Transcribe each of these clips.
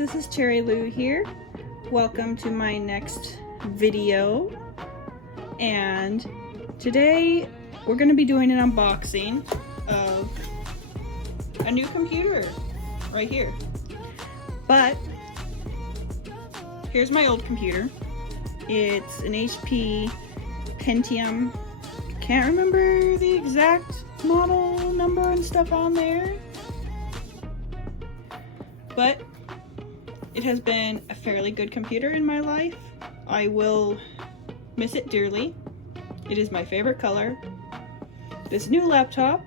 this is Cherry Lou here. Welcome to my next video. And today we're going to be doing an unboxing of a new computer right here. But here's my old computer. It's an HP Pentium. Can't remember the exact model number and stuff on there, but it has been a fairly good computer in my life. I will miss it dearly. It is my favorite color. This new laptop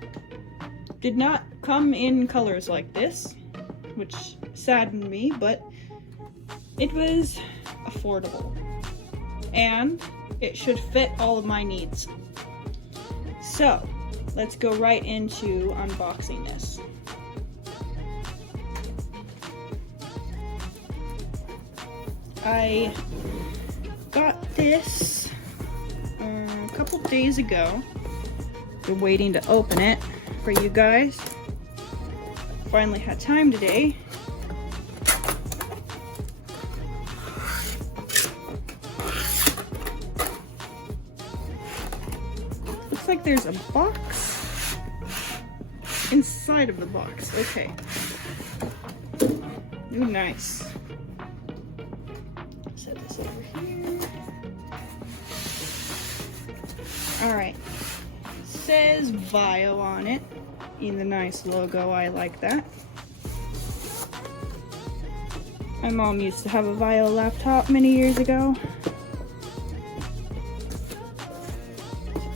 did not come in colors like this, which saddened me, but it was affordable and it should fit all of my needs. So let's go right into unboxing this. I got this a couple days ago. Been waiting to open it for you guys. Finally had time today. Looks like there's a box inside of the box. Okay. Ooh, nice. Set this over here. Alright. Says Vaio on it. In the nice logo, I like that. My mom used to have a Vaio laptop many years ago.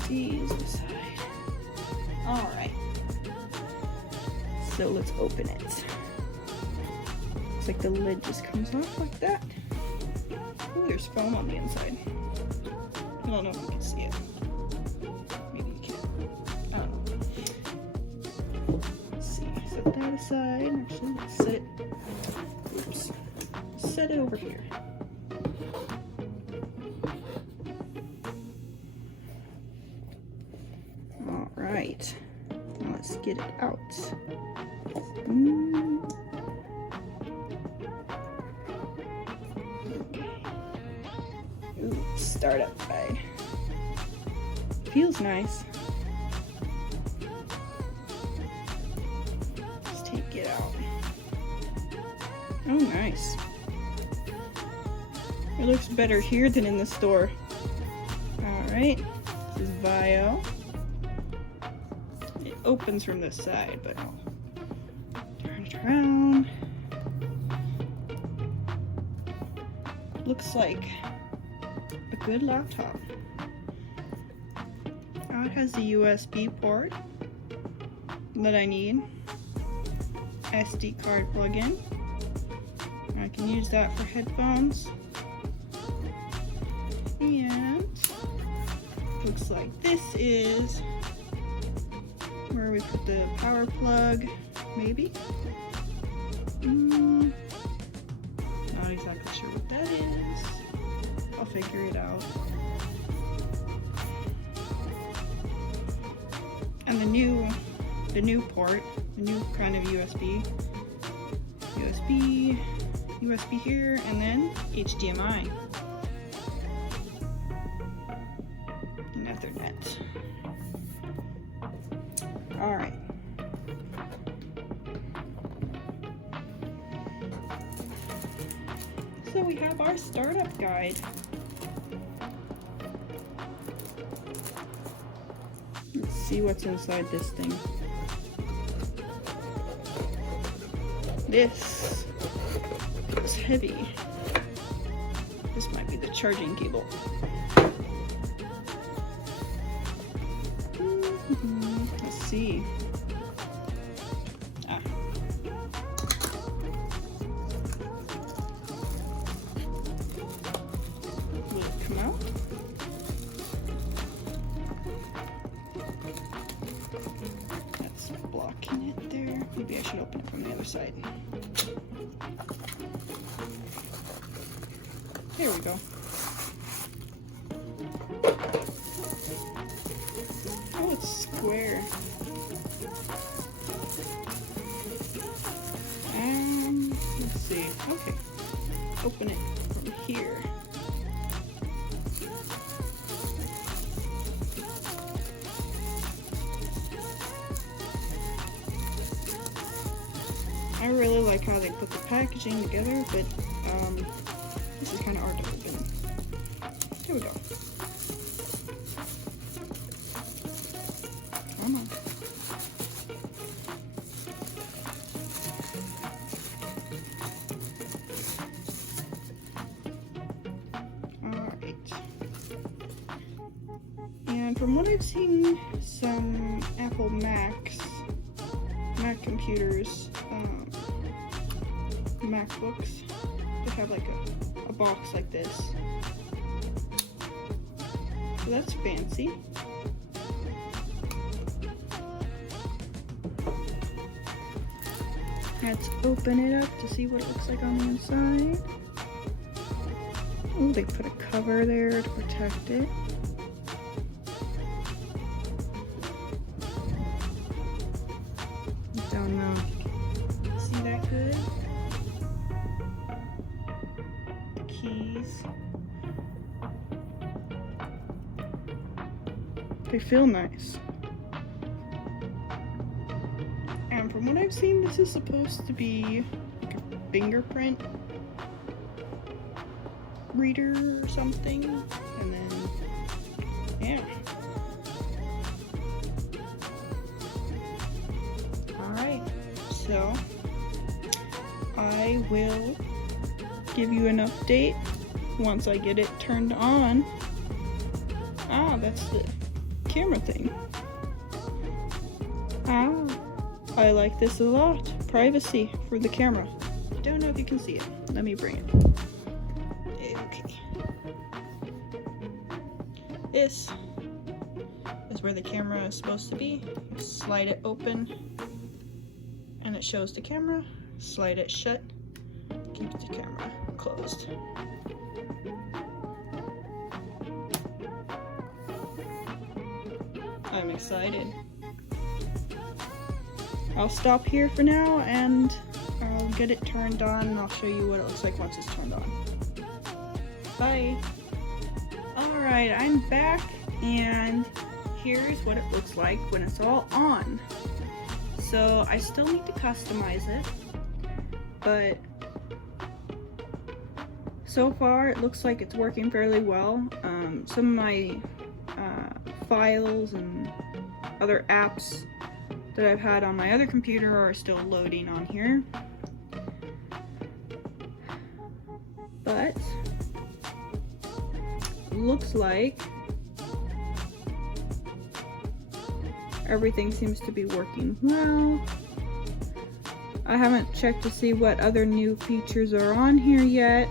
These aside. Alright. So let's open it. Looks like the lid just comes off like that. Ooh, there's foam on the inside. I don't know if you can see it. Maybe you can. I don't know. Let's see. Set that aside. Actually, let's set it. Oops. Set it over here. Alright. Now let's get it out. Ooh, startup guide. Feels nice. Let's take it out. Oh, nice. It looks better here than in the store. Alright, this is Vaio. It opens from this side, but I'll turn it around. Looks like a good laptop. It has the USB port that I need. SD card plug-in. I can use that for headphones. And looks like this is where we put the power plug, maybe? Not exactly sure what that is. I'll figure it out. And the new port, the new kind of USB here, and then HDMI. And Ethernet. Alright. So we have our startup guide. Let's see what's inside this thing. This is heavy. This might be the charging cable. Let's see. Will it come out? That's blocking it there. Maybe I should open it from the other side. There we go. Oh, it's square. Let's see. Okay, open it from here. I really like how they put the packaging together, but this is kind of hard to open. There we go. Come on. Alright. And from what I've seen, some Apple Mac computers, MacBooks, they have like a box like this. So that's fancy. Let's open it up to see what it looks like on the inside. Oh, they put a cover there to protect it. Don't know. See that good? Keys. They feel nice. And from what I've seen, this is supposed to be like a fingerprint reader or something. And then, yeah. Alright, so I will give you an update once I get it turned on. Ah, that's the camera thing. Ah, I like this a lot. Privacy for the camera. Don't know if you can see it. Let me bring it. Okay. This is where the camera is supposed to be. You slide it open and it shows the camera. Slide it shut, keeps the camera closed. I'm excited. I'll stop here for now and I'll get it turned on and I'll show you what it looks like once it's turned on. Bye. Alright, I'm back and here's what it looks like when it's all on. So I still need to customize it, but so far it looks like it's working fairly well. Some of my files and other apps that I've had on my other computer are still loading on here. But looks like everything seems to be working well. I haven't checked to see what other new features are on here yet,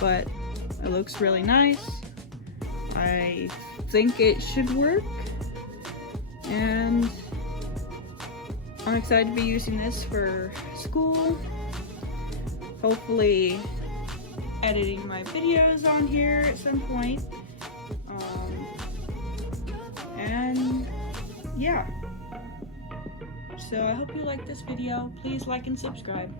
but it looks really nice. I think it should work, and I'm excited to be using this for school. Hopefully editing my videos on here at some point. And yeah. So I hope you like this video. Please like and subscribe.